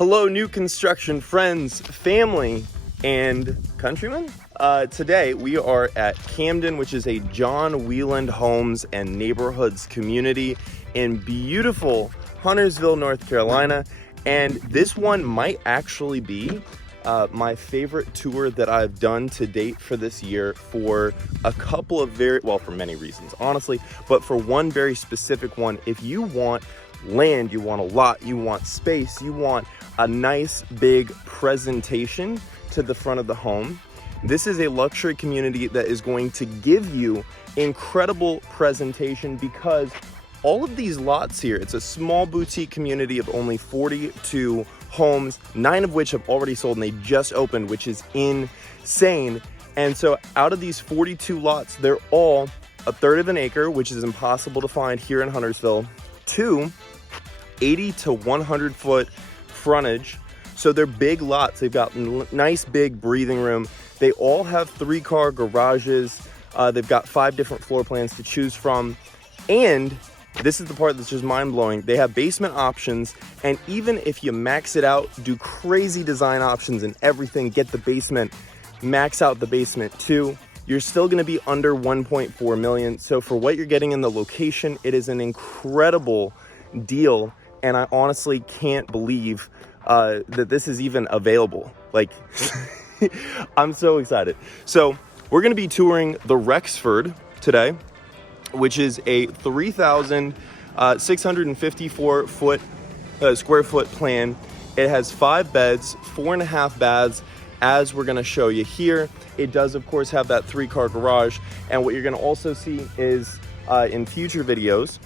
Hello, new construction friends, family, and countrymen. Today we are at Camden, which is a John Wieland Homes and Neighborhoods community in beautiful Huntersville, North Carolina. And this one might actually be my favorite tour that I've done to date for this year for a couple of for many reasons, honestly, but for one very specific one. If you want land, you want a lot, you want space, you want a nice big presentation to the front of the home, this is a luxury community that is going to give you incredible presentation because all of these lots here, it's a small boutique community of only 42 homes, 9 of which have already sold and they just opened, which is insane. And so out of these 42 lots, they're all a third of an acre, which is impossible to find here in Huntersville, to 80 to 100 foot frontage. So they're big lots. They've got nice big breathing room. They all have 3-car garages. They've got 5 different floor plans to choose from. And this is the part that's just mind-blowing. They have basement options, and even if you max it out, do crazy design options and everything, get the basement, max out the basement too, you're still gonna be under 1.4 million. So for what you're getting in the location, it is an incredible deal, and I honestly can't believe that this is even available. Like, I'm so excited. So we're gonna be touring the Rexford today, which is a 3,654 square foot plan. It has 5 beds, 4.5 baths, as we're gonna show you here. It does, of course, have that 3-car garage. And what you're gonna also see is, in future videos,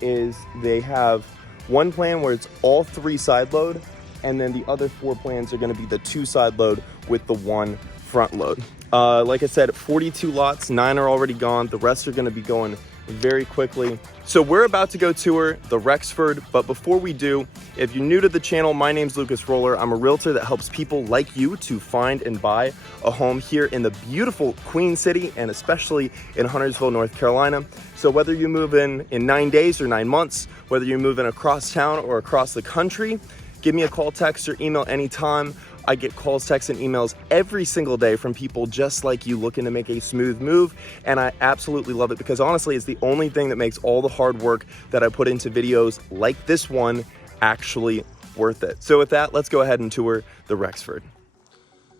is they have one plan where it's all 3 side load, and then the other 4 plans are gonna be the 2 side load with the 1 front load. Like I said, 42 lots, 9 are already gone. The rest are gonna be going very quickly. So we're about to go tour the Rexford, but before we do, if you're new to the channel, my name's Lucas Roller. I'm a realtor that helps people like you to find and buy a home here in the beautiful Queen City, and especially in Huntersville, North Carolina. So whether you move in 9 days or 9 months, whether you move in across town or across the country, give me a call, text, or email anytime. I get calls, texts, and emails every single day from people just like you looking to make a smooth move, and I absolutely love it because honestly, it's the only thing that makes all the hard work that I put into videos like this one actually worth it. So with that, let's go ahead and tour the Rexford.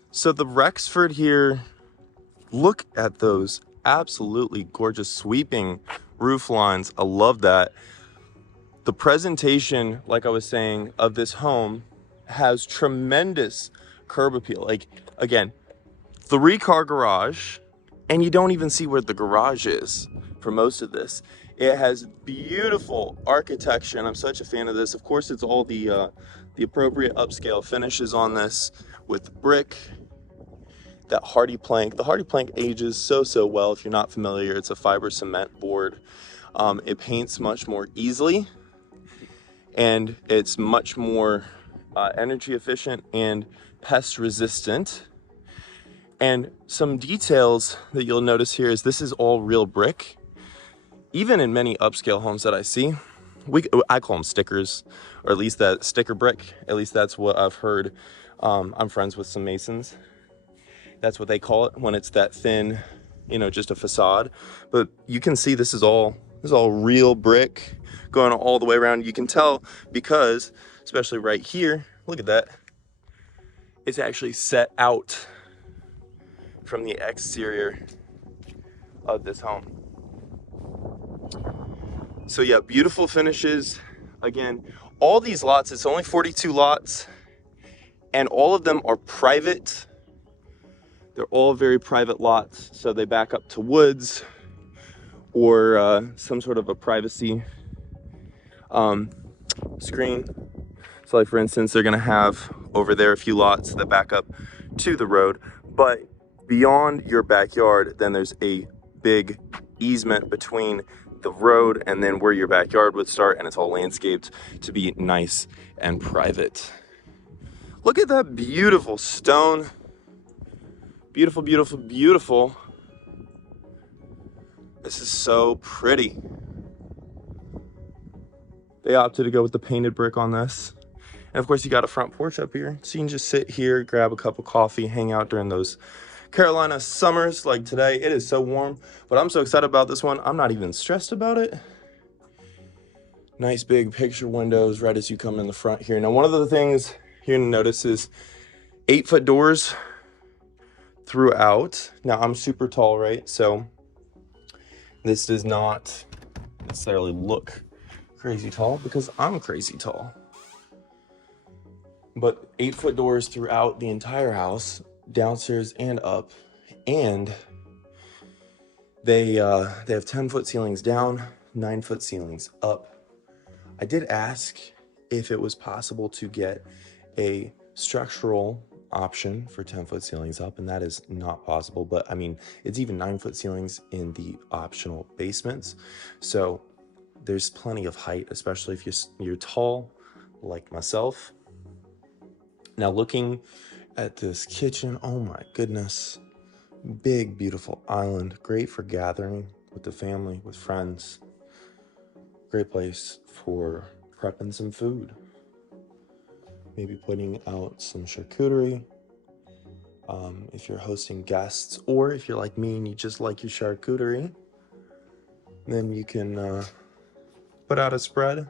So the Rexford here, look at those absolutely gorgeous sweeping roof lines. I love that. The presentation, like I was saying, of this home has tremendous curb appeal. Like, again, 3-car garage, and you don't even see where the garage is for most of this. It has beautiful architecture, and I'm such a fan of this. Of course, it's all the appropriate upscale finishes on this with brick, that hardy plank. The hardy plank ages so well. If you're not familiar, it's a fiber cement board. It paints much more easily, and it's much more energy efficient and pest resistant. And some details that you'll notice here is this is all real brick. Even in many upscale homes that I see, I call them stickers, or at least that sticker brick. At least that's what I've heard. I'm friends with some masons. That's what they call it when it's that thin, just a facade. But you can see this is all real brick going all the way around. You can tell because, especially right here, look at that. It's actually set out from the exterior of this home. So yeah, beautiful finishes. Again, all these lots, it's only 42 lots, and all of them are private. They're all very private lots, so they back up to woods or some sort of a privacy screen. So like for instance, they're gonna have over there a few lots that back up to the road, but beyond your backyard, then there's a big easement between the road and then where your backyard would start, and it's all landscaped to be nice and private. Look at that beautiful stone. Beautiful, beautiful, beautiful. This is so pretty. They opted to go with the painted brick on this. And of course, you got a front porch up here. So you can just sit here, grab a cup of coffee, hang out during those Carolina summers like today. It is so warm, but I'm so excited about this one. I'm not even stressed about it. Nice big picture windows right as you come in the front here. Now, one of the things you're gonna notice is 8-foot doors throughout. Now, I'm super tall, right? So this does not necessarily look crazy tall because I'm crazy tall. But 8-foot doors throughout the entire house, downstairs and up, and they have 10-foot ceilings down, 9-foot ceilings up. I did ask if it was possible to get a structural option for 10-foot ceilings up, and that is not possible. But I mean, it's even 9-foot ceilings in the optional basements, so there's plenty of height, especially if you're tall like myself. Now, looking at this kitchen, oh my goodness, big beautiful island, great for gathering with the family, with friends. Great place for prepping some food, maybe putting out some charcuterie if you're hosting guests, or if you're like me and you just like your charcuterie, then you can put out a spread.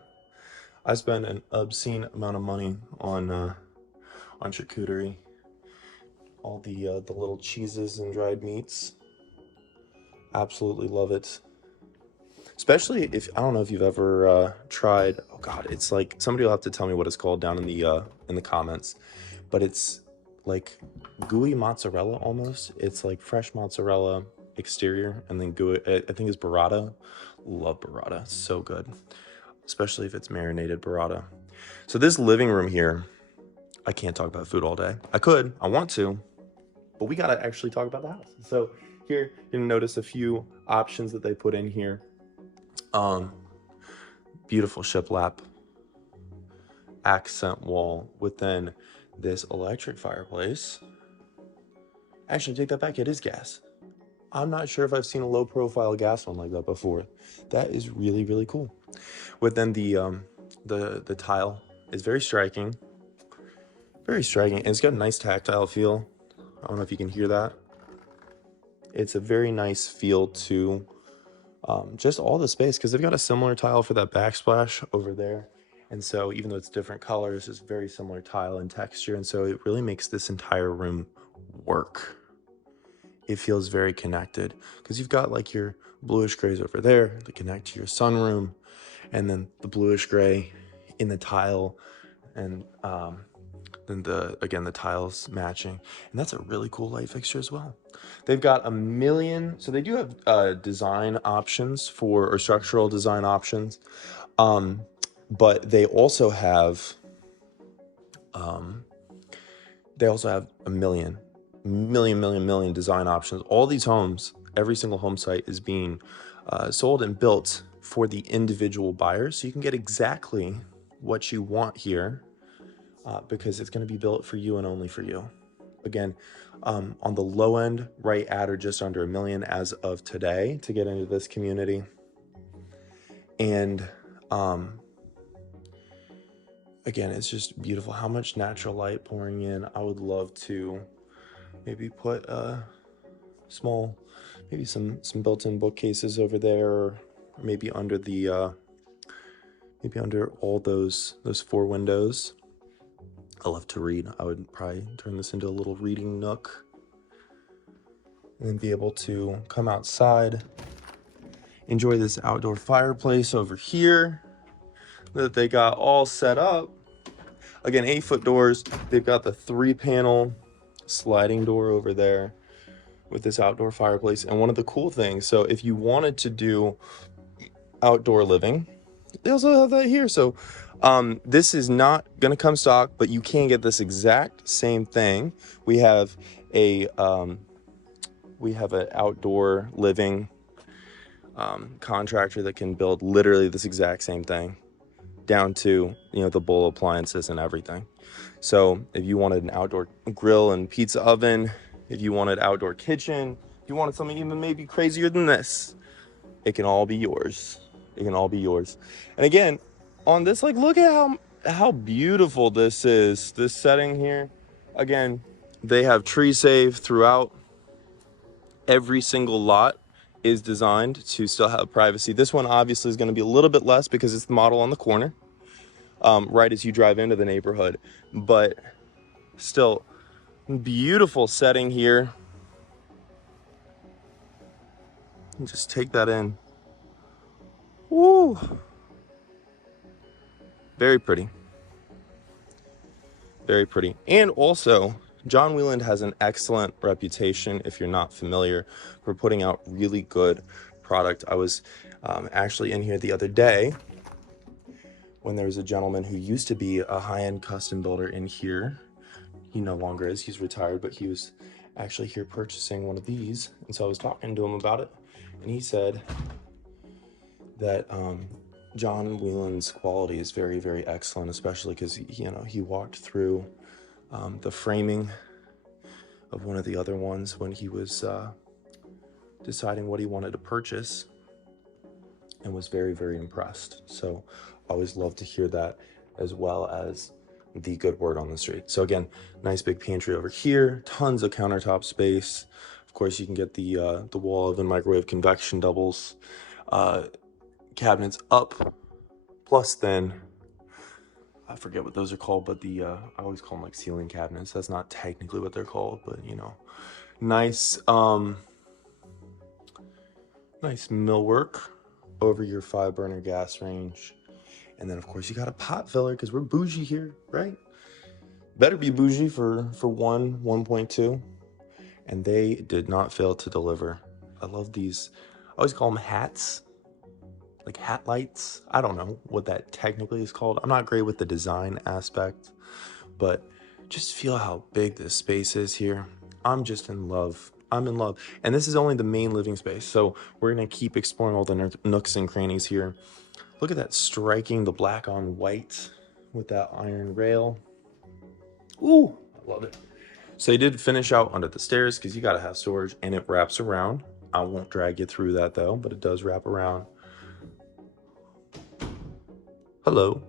I spend an obscene amount of money on charcuterie, all the little cheeses and dried meats. Absolutely love it. Especially if, I don't know if you've ever tried, oh God, it's like, somebody will have to tell me what it's called down in the comments, but it's like gooey mozzarella almost. It's like fresh mozzarella exterior and then gooey, I think it's burrata. Love burrata, so good, especially if it's marinated burrata. So this living room here, I can't talk about food all day. I could, I want to, but we gotta actually talk about the house. So here, you're gonna notice a few options that they put in here. Beautiful shiplap accent wall with then this electric fireplace. Actually, take that back, it is gas. I'm not sure if I've seen a low profile gas one like that before. That is really, really cool. With then the tile is very striking. Very striking, and it's got a nice tactile feel. I don't know if you can hear that. It's a very nice feel to just all the space, because they've got a similar tile for that backsplash over there. And so even though it's different colors, it's very similar tile and texture. And so it really makes this entire room work. It feels very connected because you've got like your bluish grays over there that connect to your sunroom, and then the bluish gray in the tile, and then the tiles matching. And that's a really cool light fixture as well. They've got a million, so they do have design options or structural design options, but they also have a million design options. All these homes, every single home site is being sold and built for the individual buyer, so you can get exactly what you want here, because it's going to be built for you and only for you. Again, on the low end, right at or just under $1 million as of today to get into this community. And again, it's just beautiful. How much natural light pouring in. I would love to maybe put maybe some built-in bookcases over there, or maybe under under all those 4 windows. I love to read. I would probably turn this into a little reading nook, and then be able to come outside, enjoy this outdoor fireplace over here that they got all set up. Again, 8-foot doors. They've got the 3-panel sliding door over there with this outdoor fireplace. And one of the cool things, so if you wanted to do outdoor living, they also have that here. So this is not gonna come stock, but you can get this exact same thing. We have an outdoor living contractor that can build literally this exact same thing, down to, you know, the bowl appliances and everything. So if you wanted an outdoor grill and pizza oven, if you wanted outdoor kitchen, if you wanted something even maybe crazier than this, it can all be yours. It can all be yours. And again, on this, like, look at how beautiful this is, this setting here. Again, they have tree save throughout. Every single lot is designed to still have privacy. This one obviously is going to be a little bit less because it's the model on the corner, right as you drive into the neighborhood. But still, beautiful setting here. Just take that in. Woo! Very pretty. Very pretty. And also, John Wieland has an excellent reputation, if you're not familiar, for putting out really good product. I was actually in here the other day when there was a gentleman who used to be a high-end custom builder in here. He no longer is, he's retired, but he was actually here purchasing one of these. And so I was talking to him about it, and he said that John Wieland's quality is very, very excellent, especially because, you know, he walked through the framing of one of the other ones when he was deciding what he wanted to purchase, and was very, very impressed. So I always love to hear that, as well as the good word on the street. So again, nice big pantry over here, tons of countertop space. Of course, you can get the wall oven, microwave, convection doubles, cabinets up, plus then I forget what those are called, but I always call them like ceiling cabinets. That's not technically what they're called, but you know, nice nice millwork over your 5-burner gas range. And then of course you got a pot filler, because we're bougie here, right? Better be bougie for 1.2. And they did not fail to deliver. I love these. I always call them hats, like hat lights. I don't know what that technically is called. I'm not great with the design aspect, but just feel how big this space is here. I'm just in love. I'm in love. And this is only the main living space, so we're gonna keep exploring all the nooks and crannies here. Look at that, striking the black on white with that iron rail. Ooh, I love it. So they did finish out under the stairs, because you gotta have storage, and it wraps around. I won't drag you through that though, but it does wrap around. Hello.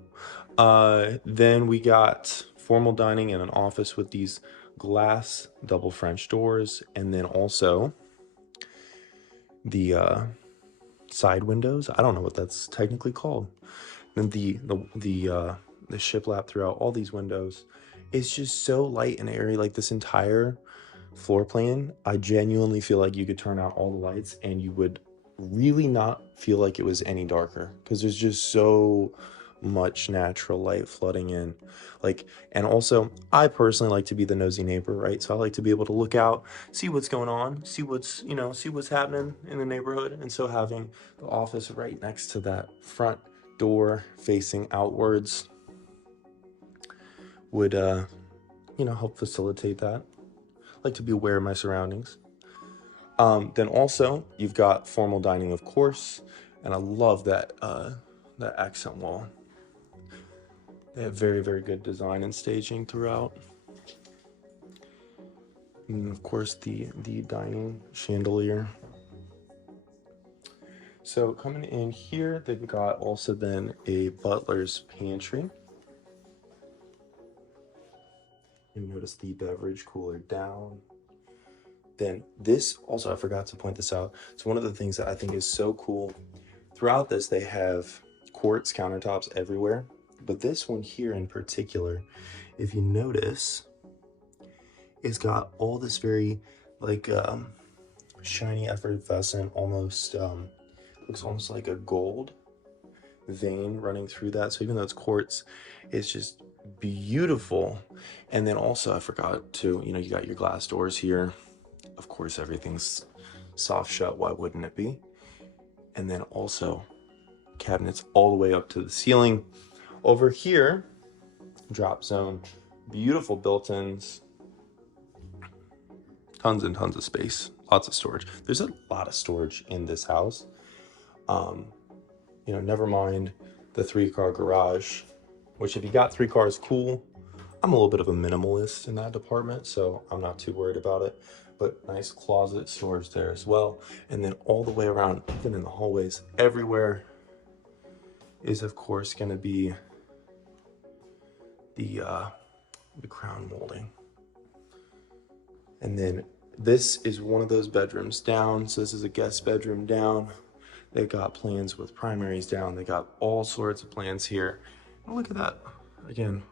Then we got formal dining and an office with these glass double French doors, and then also the side windows. I don't know what that's technically called. And the shiplap throughout all these windows is just so light and airy. Like this entire floor plan, I genuinely feel like you could turn out all the lights and you would really not feel like it was any darker, because there's just so much natural light flooding in. Like, and also I personally like to be the nosy neighbor, right? So I like to be able to look out, see what's going on, see what's, you know, see what's happening in the neighborhood. And so having the office right next to that front door facing outwards would you know, help facilitate that. I like to be aware of my surroundings. Then also you've got formal dining, of course, and I love that that accent wall. They have very, very good design and staging throughout. And of course the dining chandelier. So coming in here, they've got also then a butler's pantry. You notice the beverage cooler down. Then this also, I forgot to point this out. It's one of the things that I think is so cool. Throughout this, they have quartz countertops everywhere. But this one here in particular, if you notice, it's got all this very like shiny, effervescent, almost looks almost like a gold vein running through that. So even though it's quartz, it's just beautiful. And then also I forgot to, you know, you got your glass doors here. Of course, everything's soft shut. Why wouldn't it be? And then also cabinets all the way up to the ceiling. Over here, drop zone, beautiful built-ins, tons and tons of space, lots of storage. There's a lot of storage in this house. You know, never mind the 3-car garage, which if you got 3 cars, cool. I'm a little bit of a minimalist in that department, so I'm not too worried about it. But nice closet storage there as well. And then all the way around, even in the hallways, everywhere is of course gonna be the crown molding. And then this is one of those bedrooms down. So this is a guest bedroom down. They got plans with primaries down. They got all sorts of plans here. And look at that. Again,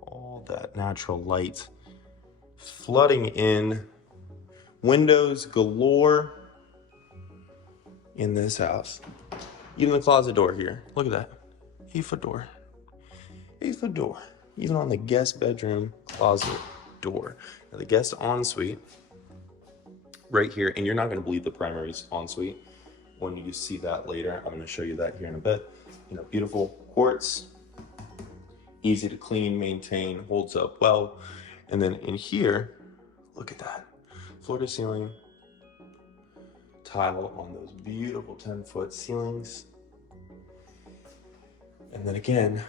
all that natural light flooding in. Windows galore in this house. Even the closet door here. Look at that. 8-foot door. 8-foot door. Even on the guest bedroom closet door. Now the guest ensuite right here, and you're not going to believe the primary's ensuite when you see that later. I'm going to show you that here in a bit. You know, beautiful quartz, easy to clean, maintain, holds up well. And then in here, look at that, floor to ceiling tile on those beautiful 10-foot ceilings. And then again,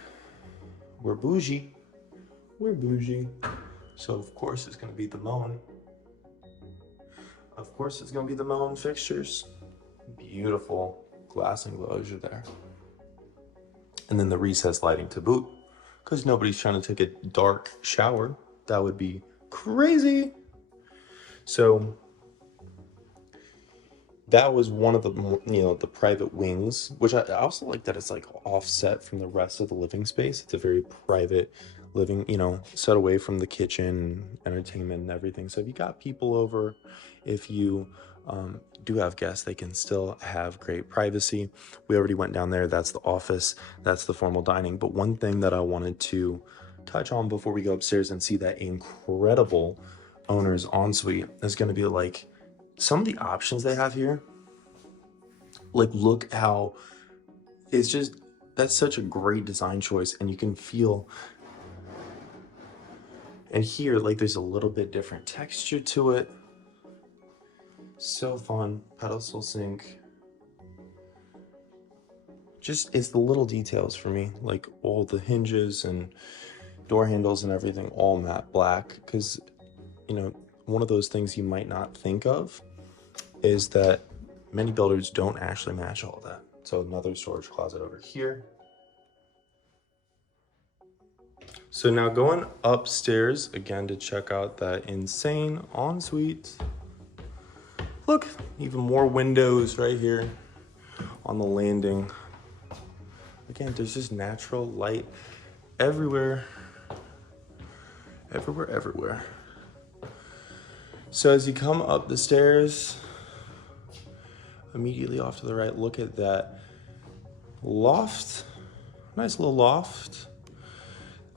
we're bougie. We're bougie. So of course it's going to be the Moen. Of course it's going to be the Moen fixtures. Beautiful glass enclosure there. And then the recessed lighting to boot, because nobody's trying to take a dark shower. That would be crazy. So that was one of the, you know, the private wings, which I also like that it's like offset from the rest of the living space. It's a very private living, you know, set away from the kitchen, entertainment and everything. So if you got people over, if you do have guests, they can still have great privacy. We already went down there. That's the office. That's the formal dining. But one thing that I wanted to touch on before we go upstairs and see that incredible owner's ensuite is going to be like some of the options they have here. Like, look how it's just, that's such a great design choice. And you can feel, and here, like, there's a little bit different texture to it. So fun. Pedestal sink. Just, it's the little details for me, like all the hinges and door handles and everything, all matte black. Because, you know, one of those things you might not think of is that many builders don't actually match all that. So another storage closet over here. So now going upstairs again to check out that insane ensuite. Look, even more windows right here on the landing. Again, there's just natural light everywhere. Everywhere, everywhere. So as you come up the stairs, immediately off to the right, look at that loft. Nice little loft.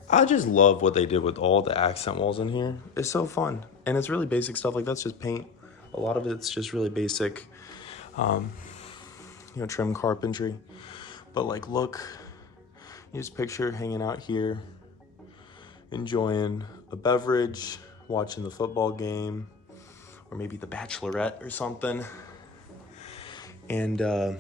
I just love what they did with all the accent walls in here. It's so fun. And it's really basic stuff. Like, that's just paint. A lot of it's just really basic, you know, trim carpentry. But like, look, you just picture hanging out here, enjoying a beverage, watching the football game, or maybe The Bachelorette or something. And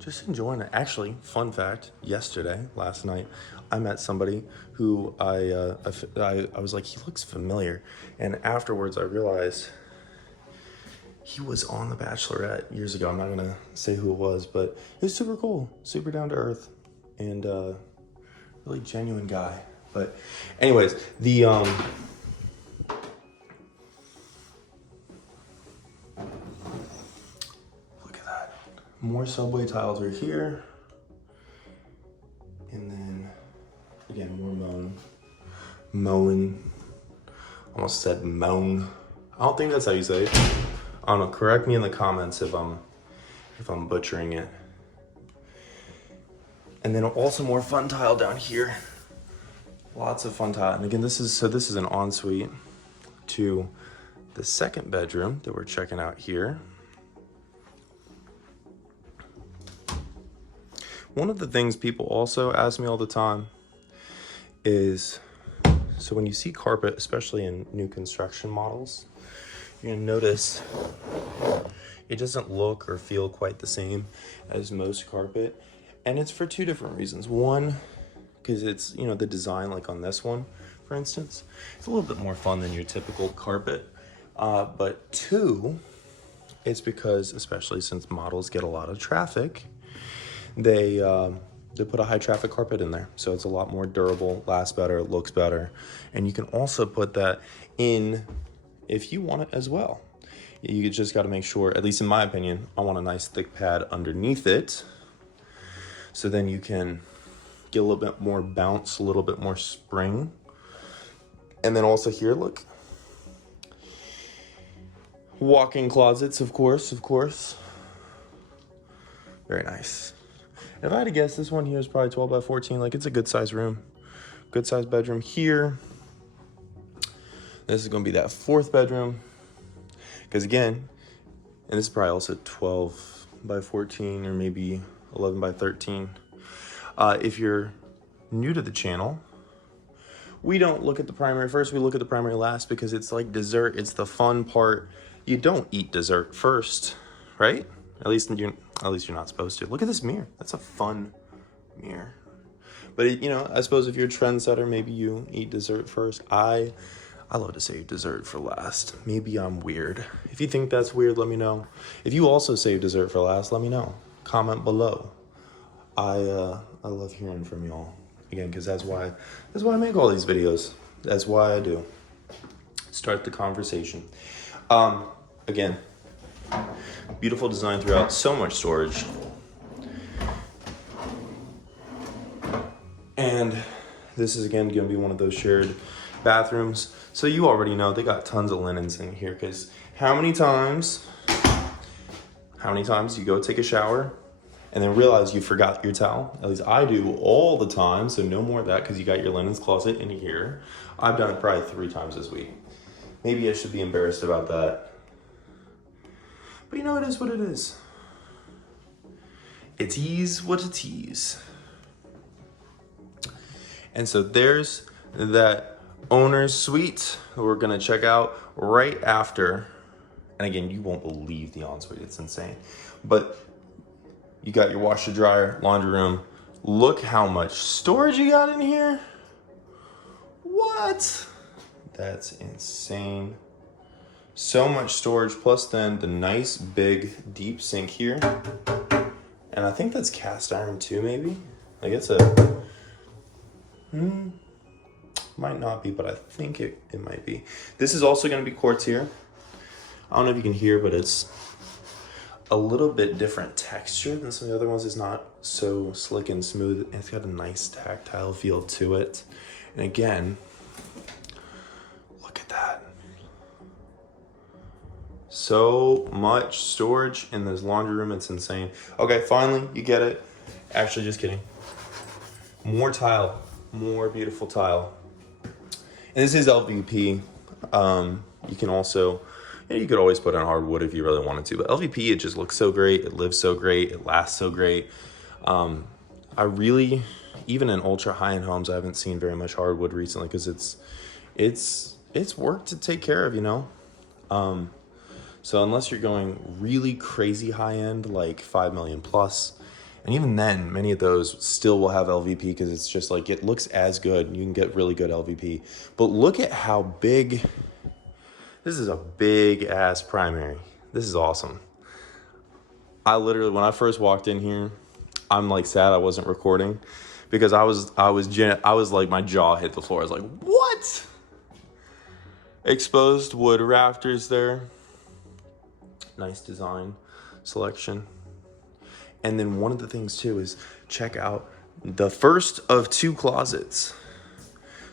just enjoying it. Actually, fun fact, last night, I met somebody who I was like, he looks familiar. And afterwards I realized he was on The Bachelorette years ago. I'm not gonna say who it was, but he was super cool, super down to earth, and really genuine guy. But anyways, the more subway tiles are here. And then, again, more Moen. Almost said Moan. I don't think that's how you say it. I don't know, correct me in the comments if I'm butchering it. And then also more fun tile down here. Lots of fun tile. And again, this is an ensuite to the second bedroom that we're checking out here. One of the things people also ask me all the time is, so when you see carpet, especially in new construction models, you're gonna notice it doesn't look or feel quite the same as most carpet. And it's for two different reasons. One, because it's, you know, the design, like on this one, for instance, it's a little bit more fun than your typical carpet. But two, it's because, especially since models get a lot of traffic, they they put a high traffic carpet in there. So it's a lot more durable, lasts better, looks better. And you can also put that in if you want it as well. You just got to make sure, at least in my opinion, I want a nice thick pad underneath it. So then you can get a little bit more bounce, a little bit more spring. And then also here, look. Walk-in closets, of course. Very nice. If I had to guess, this one here is probably 12 by 14. Like, it's a good size room. Good size bedroom here. This is gonna be that 4th bedroom. Because again, and this is probably also 12 by 14 or maybe 11 by 13. If you're new to the channel, we don't look at the primary first, we look at the primary last because it's like dessert, it's the fun part. You don't eat dessert first, right? At least you're not supposed to. Look at this mirror. That's a fun mirror. But you know, I suppose if you're a trendsetter, maybe you eat dessert first. I love to save dessert for last. Maybe I'm weird. If you think that's weird, let me know. If you also save dessert for last, let me know. Comment below. I love hearing from y'all. Again, because that's why I make all these videos. That's why I do. Start the conversation. Again, beautiful design throughout, so much storage. And this is again gonna be one of those shared bathrooms. So you already know they got tons of linens in here, because how many times you go take a shower and then realize you forgot your towel? At least I do all the time, so no more of that, because you got your linens closet in here. I've done it probably 3 times this week. Maybe I should be embarrassed about that. But you know, it is what it is. It is what it is. And so there's that owner's suite that we're gonna check out right after. And again, you won't believe the ensuite, it's insane. But you got your washer, dryer, laundry room. Look how much storage you got in here. What? That's insane. So much storage, plus then the nice big deep sink here. And I think that's cast iron too, maybe. Like it's a, might not be, but I think it might be. This is also gonna be quartz here. I don't know if you can hear, but it's a little bit different texture than some of the other ones. It's not so slick and smooth. It's got a nice tactile feel to it. And again, look at that. So much storage in this laundry room, it's insane. Okay, finally, you get it. Actually, just kidding. More tile, more beautiful tile. And this is LVP. You can also, you could always put on hardwood if you really wanted to, but LVP, it just looks so great. It lives so great. It lasts so great. I really, even in ultra high-end homes, I haven't seen very much hardwood recently because it's work to take care of, you know? So unless you're going really crazy high-end, like 5 million plus, and even then, many of those still will have LVP because it's just like, it looks as good. You can get really good LVP. But look at how big, this is a big ass primary. This is awesome. I literally, when I first walked in here, I'm like sad I wasn't recording because I was like, my jaw hit the floor. I was like, what? Exposed wood rafters there. Nice design selection. And then one of the things too is check out the first of 2 closets.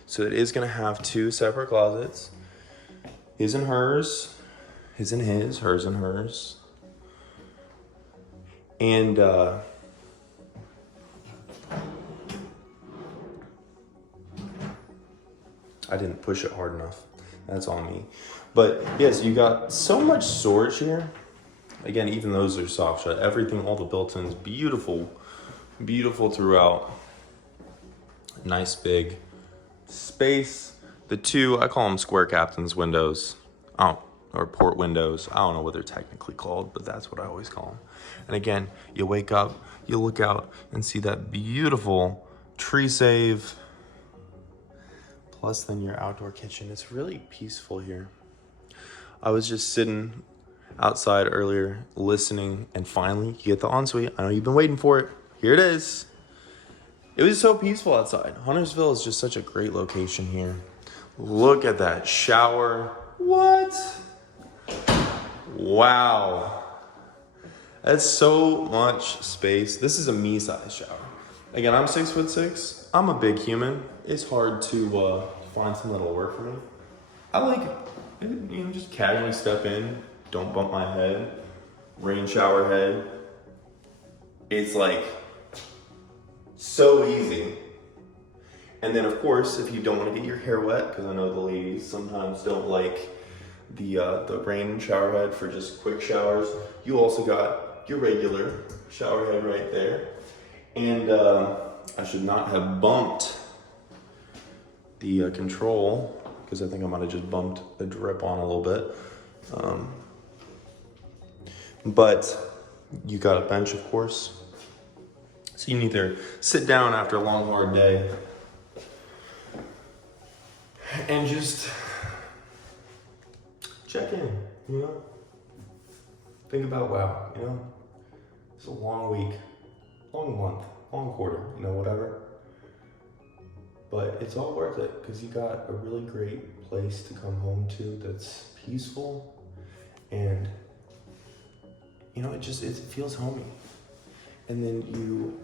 So it is gonna have 2 separate closets. His and hers, his and his, hers and hers. And I didn't push it hard enough. That's on me. But yes, you got so much storage here. Again, even those are soft shut. Everything, all the built-ins, beautiful, beautiful throughout. Nice big space. The 2, I call them square captain's windows. Or port windows. I don't know what they're technically called, but that's what I always call them. And again, you wake up, you look out and see that beautiful tree save. Plus then your outdoor kitchen. It's really peaceful here. I was just sitting outside earlier listening, and finally you get the ensuite. I know you've been waiting for it. Here it is. It was so peaceful outside. Huntersville is just such a great location here. Look at that shower. What? Wow. That's so much space. This is a me-sized shower. Again, I'm 6'6". I'm a big human. It's hard to find something that'll work for me. I like it. You know, just casually step in, don't bump my head, rain shower head. It's like so easy. And then of course, if you don't want to get your hair wet, because I know the ladies sometimes don't like the rain shower head for just quick showers, you also got your regular shower head right there. And I should not have bumped the control, because I think I might have just bumped the drip on a little bit. But you got a bench, of course. So you can either sit down after a long, hard day and just check in, you know? Think about, wow, you know, it's a long week, long month, long quarter, you know, whatever. But it's all worth it because you got a really great place to come home to that's peaceful, and you know, it feels homey. And then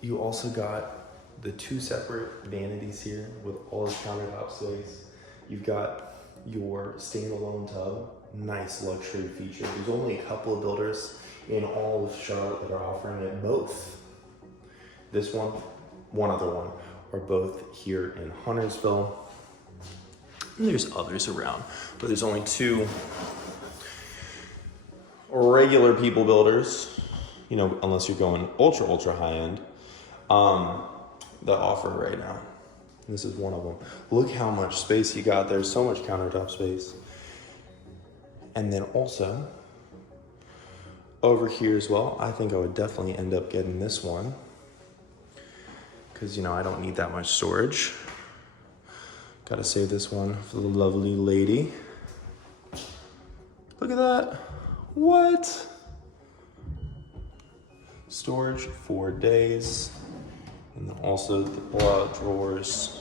you also got the 2 separate vanities here with all this countertop space. You've got your standalone tub, nice luxury feature. There's only a couple of builders in all of Charlotte that are offering it. Both, this one other one, are both here in Huntersville. And there's others around, but there's only 2 regular people builders, you know, unless you're going ultra high end, that offer right now. And this is one of them. Look how much space you got. There's so much countertop space. And then also over here as well, I think I would definitely end up getting this one because, you know, I don't need that much storage. Gotta save this one for the lovely lady. Look at that. What? Storage for days. And then also the pull-out drawers.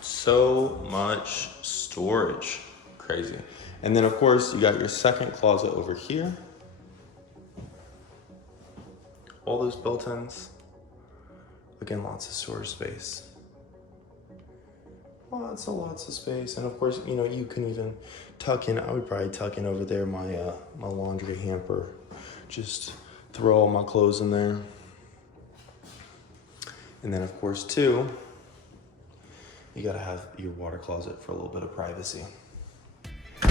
So much storage. Crazy. And then of course you got your second closet over here. All those built-ins. Again, lots of storage space. Lots of space. And of course, you know, you can even tuck in, I would probably tuck in over there my my laundry hamper. Just throw all my clothes in there. And then of course too, you gotta have your water closet for a little bit of privacy.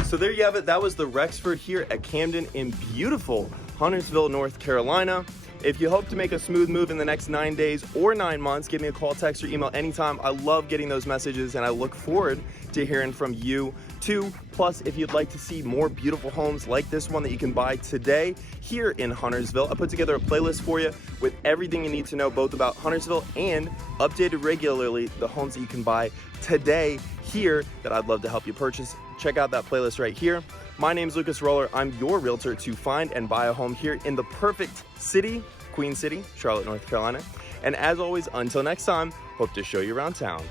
So there you have it. That was the Rexford here at Camden in beautiful Huntersville, North Carolina. If you hope to make a smooth move in the next 9 days or 9 months, give me a call, text, or email anytime. I love getting those messages and I look forward to hearing from you too. Plus, if you'd like to see more beautiful homes like this one that you can buy today here in Huntersville, I put together a playlist for you with everything you need to know both about Huntersville and updated regularly the homes that you can buy today here that I'd love to help you purchase. Check out that playlist right here. My name's Lucas Roller. I'm your realtor to find and buy a home here in the perfect city, Queen City, Charlotte, North Carolina. And as always, until next time, hope to show you around town.